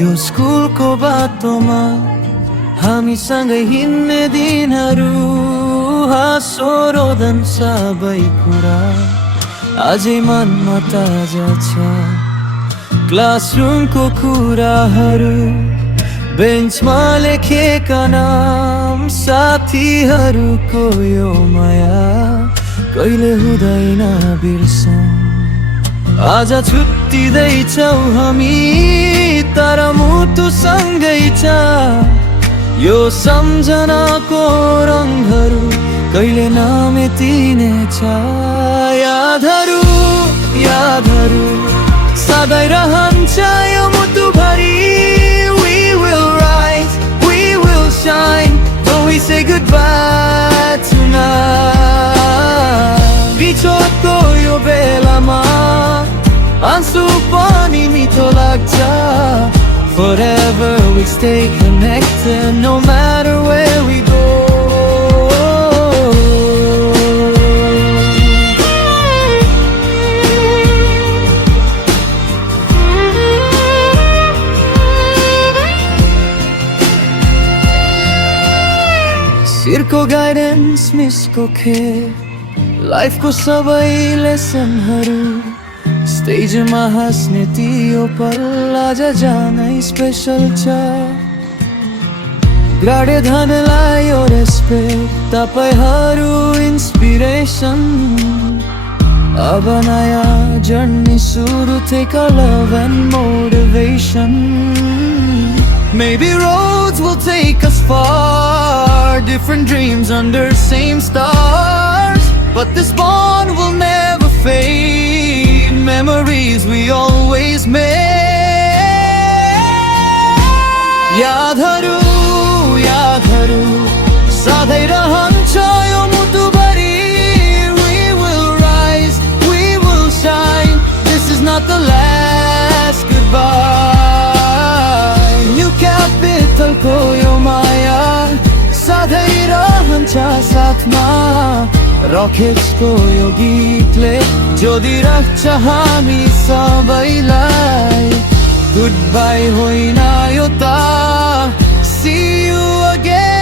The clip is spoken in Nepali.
यो स्कुलको बाटोमा हामीसँगै हिँड्ने दिनहरू, हाँसो रोदन सबै कुरा अझै मनमा ताजा छ। क्लासरुमको कुराहरू, बेन्चमा लेखेका नाम, साथीहरूको यो माया कहिले हुँदैन बिर्सौँ। आज छुट्टिँदैछौ हामी तर मुटु सँगै छ। यो सम्झनाको रङहरू कहिले नमेटिनेछ। यादहरू यादहरू सधैँ रहन्छ यो मुटुभरि। We will rise, we will shine, though we say goodbye tonight. बिछोडको यो बेलामा आँसु पनि मिठो लाग्छ। Forever we stay connected, no matter where we go. सिरको गाइडेन्स, मिसको खेल, लाइफको सबै लेसनहरू, स्टेजमा हाँस्ने त्यो पल आज जानै स्पेसल छ। ग्राडे धनलाई यो रेस्पेक्ट, तपाईँहरू इन्सपिरेसन। अब नयाँ जर्नी सुरु, take our love and motivation. Maybe roads will take us far, different dreams under same stars, but this bond will never fade. Memories we always make. यादहरू यादहरू सधैँ रहन्छ यो मुटुभरि। We will rise, we will shine, this is not the last goodbye. New Capital को यो माया सधैँ रहन्छ साथमा। रकेट्सको यो गीतले जोडिराख्छ हामी सबैलाई। गुड बाई होइन यो त, see you again.